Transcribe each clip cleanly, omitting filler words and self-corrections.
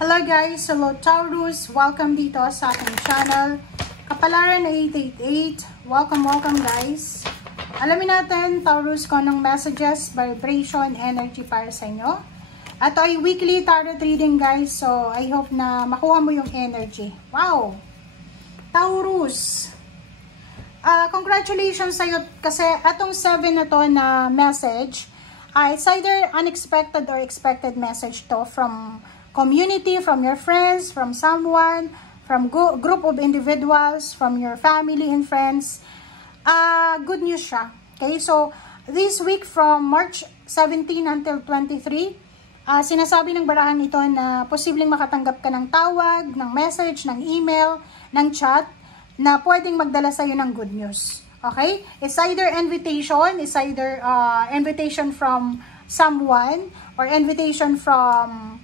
Hello guys, hello Taurus, welcome dito sa ating channel. Kapalaran 888, welcome guys. Alamin natin Taurus kung anong messages, vibration, energy para sa inyo. Ito ay weekly tarot reading guys, so I hope na makuha mo yung energy. Wow! Taurus, congratulations sa'yo kasi atong 7 na to na message, it's either unexpected or expected message to from community, from your friends, from someone, from group of individuals, from your family and friends. Good news siya. Okay, so this week from March 17 until 23, sinasabi ng barahan ito na posibleng makatanggap ka ng tawag, ng message, ng email, ng chat na pwedeng magdala sa'yo ng good news. Okay? It's either invitation, invitation from someone, or invitation from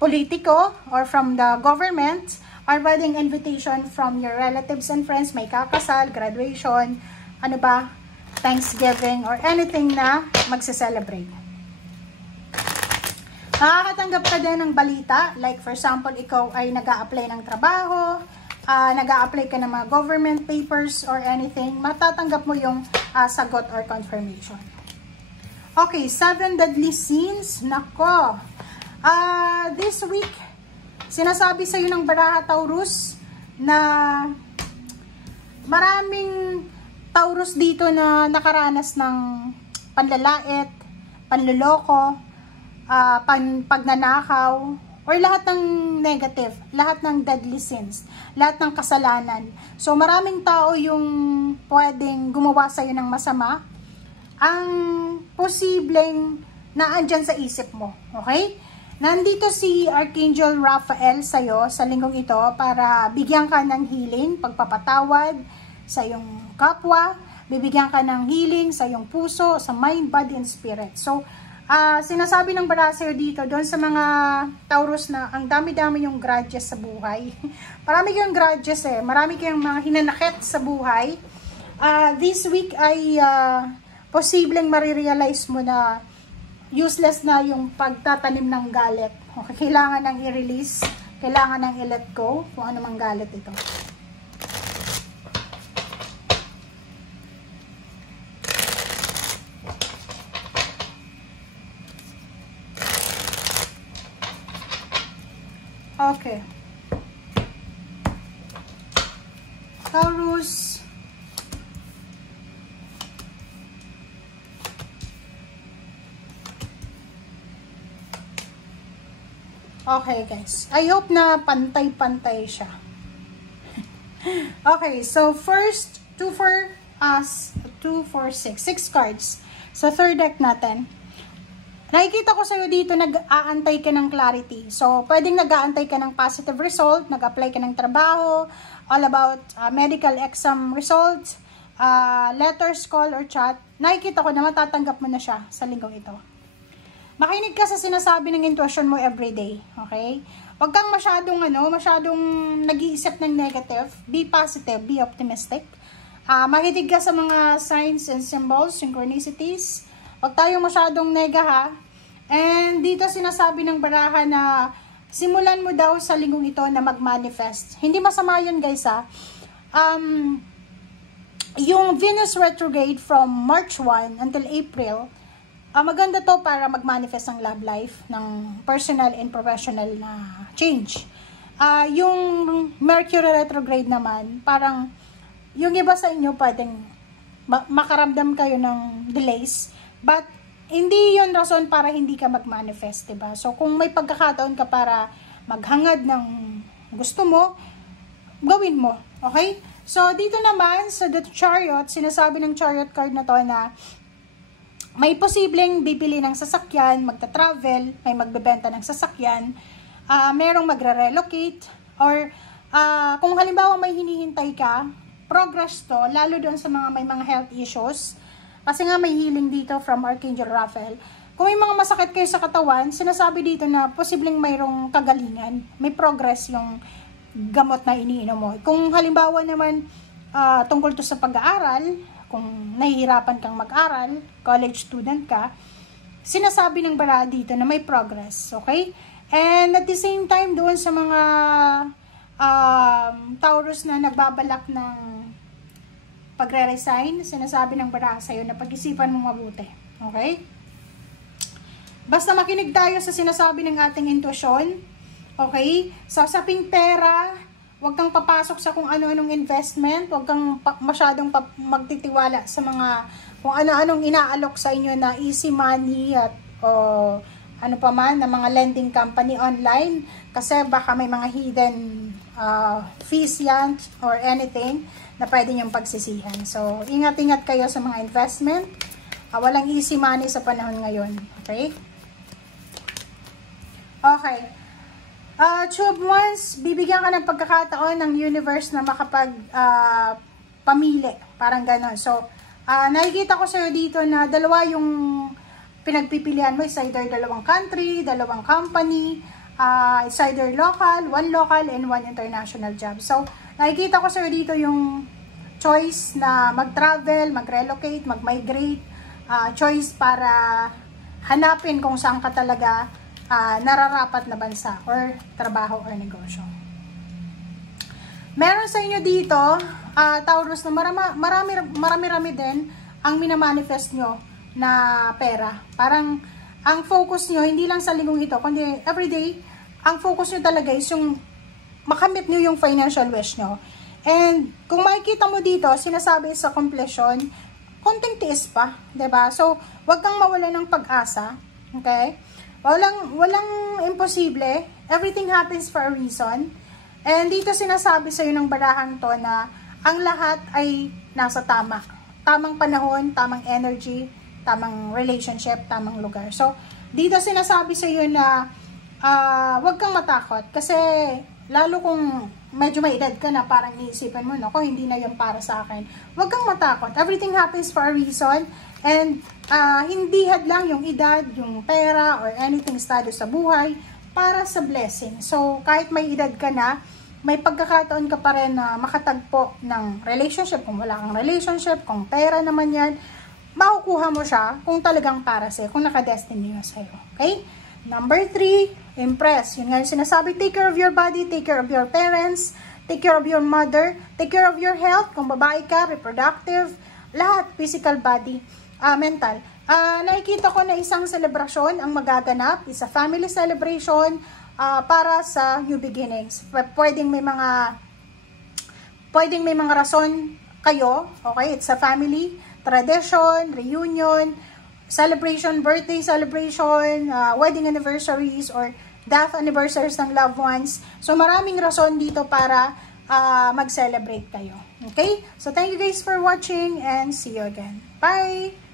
politiko, or from the government, or pwedeng invitation from your relatives and friends, may kakasal, graduation, ano ba, Thanksgiving, or anything na magse-celebrate. Makakatanggap ka din ng balita, like for example, ikaw ay nag-a-apply ng trabaho, nag-a-apply ka ng mga government papers or anything, matatanggap mo yung sagot or confirmation. Okay, 7 deadly sins. Nako! This week, sinasabi sa'yo ng baraha Taurus na maraming Taurus dito na nakaranas ng panlalait, panluloko, pagnanakaw, or lahat ng negative, lahat ng deadly sins, lahat ng kasalanan. So, maraming tao yung pwedeng gumawa sa'yo ng masama, ang posibleng naandyan sa isip mo. Okay? Nandito si Archangel Raphael sa'yo sa linggong ito para bigyan ka ng healing, pagpapatawad sa iyong kapwa, bibigyan ka ng healing sa iyong puso, sa mind, body, and spirit. So, sinasabi ng bara sa'yo dito, doon sa mga Taurus na ang dami-dami yung grudges sa buhay. Marami kayong grudges marami kayong mga hinanakit sa buhay. This week ay posibleng marirealize mo na useless na yung pagtatanim ng galit. Okay, kailangan nang i-release, kailangan nang i-let go kung ano mang galit ito. Okay. Taurus. Okay guys, I hope na pantay-pantay siya. Okay, so first 2, 4, 6 cards. So third deck natin. Nakikita ko sa'yo dito nag-aantay ka ng clarity. So pwedeng nag-aantay ka ng positive result, nag-apply ka ng trabaho, all about medical exam results, letters, call, or chat. Nakikita ko na matatanggap mo na siya sa linggong ito. Makinig ka sa sinasabi ng intuition mo everyday, okay? Huwag kang masyadong nag-iisip ng negative. Be positive, be optimistic. Makinig ka sa mga signs and symbols, synchronicities. Huwag tayong masyadong nega ha. And dito sinasabi ng baraha na simulan mo daw sa linggong ito na mag-manifest. Hindi masama yun guys ha. Yung Venus retrograde from March 1 until April, maganda to para mag-manifest ang love life ng personal and professional na change. Yung Mercury retrograde naman, parang yung iba sa inyo pwedeng makaramdam kayo ng delays, but hindi yun rason para hindi ka mag-manifest, diba? So kung may pagkakataon ka para maghangad ng gusto mo, gawin mo, okay? So dito naman sa The Chariot, sinasabi ng Chariot card na to na may posibleng bibili ng sasakyan, magta-travel, may magbebenta ng sasakyan, merong magre-relocate, or kung halimbawa may hinihintay ka, progress to, lalo doon sa mga may mga health issues, kasi nga may healing dito from Archangel Raphael. Kung may mga masakit kayo sa katawan, sinasabi dito na posibleng mayroong kagalingan, may progress yung gamot na iniinom mo. Kung halimbawa naman tungkol to sa pag-aaral, kung nahihirapan kang mag-aral, college student ka, sinasabi ng bara dito na may progress, okay? And at the same time, doon sa mga Taurus na nagbabalak ng pagre-resign, sinasabi ng baraha sa'yo na pag-isipan mo mabuti. Okay? Basta makinig tayo sa sinasabi ng ating intuition. Okay? Sa usaping pera, huwag kang papasok sa kung ano-anong investment, huwag kang masyadong magtitiwala sa mga kung ano-anong inaalok sa inyo na easy money at ano pa man, na mga lending company online, kasi baka may mga hidden fees yan or anything na pwede niyong pagsisihan. So, ingat-ingat kayo sa mga investment. Walang easy money sa panahon ngayon. Okay? Okay. Two of Wands, bibigyan ka ng pagkakataon ng universe na makapag pamili. Parang gano'n. So, nakikita ko sa'yo dito na dalawa yung pinagpipilian mo. Is either dalawang country, dalawang company, is either local and one international job. So, nakikita ko sa'yo dito yung choice na mag-travel, mag-relocate, mag-migrate, choice para hanapin kung saan ka talaga nararapat na bansa or trabaho or negosyo. Meron sa inyo dito, Taurus, na marami-rami din ang minamanifest nyo na pera. Parang ang focus nyo, hindi lang sa linggong ito, kundi everyday, ang focus nyo talaga is yung makamit nyo yung financial wish nyo. And kung makikita mo dito, sinasabi sa completion, konting tiis pa, 'di ba? So, wag kang mawalan ng pag-asa, okay? Walang imposible. Everything happens for a reason. And dito sinasabi sa iyo ng barahang to na ang lahat ay nasa tamang panahon, tamang energy, tamang relationship, tamang lugar. So, dito sinasabi sa iyo na wag kang matakot kasi lalo kung medyo may edad ka na, parang iisipan mo, nako, hindi na yan para sa akin. Huwag kang matakot. Everything happens for a reason. And hindi hadlang yung edad, yung pera, or anything status sa buhay para sa blessing. So, kahit may edad ka na, may pagkakataon ka pa rin na makatagpo ng relationship. Kung wala kang relationship, kung pera naman yan, makukuha mo siya kung talagang para sa'yo, kung nakadestiny na sa'yo. Okay? Number 3, impress. Yun nga yung sinasabi, take care of your body, take care of your parents, take care of your mother, take care of your health, kung babae ka, reproductive, lahat, physical body, mental. Nakikita ko na isang selebrasyon ang magaganap, isa family celebration para sa new beginnings. Pwedeng may mga rason kayo, okay, it's a family, tradition, reunion, celebration, birthday celebration, wedding anniversaries, or death anniversaries ng loved ones. So, maraming rason dito para mag-celebrate kayo. Okay? So, thank you guys for watching and see you again. Bye!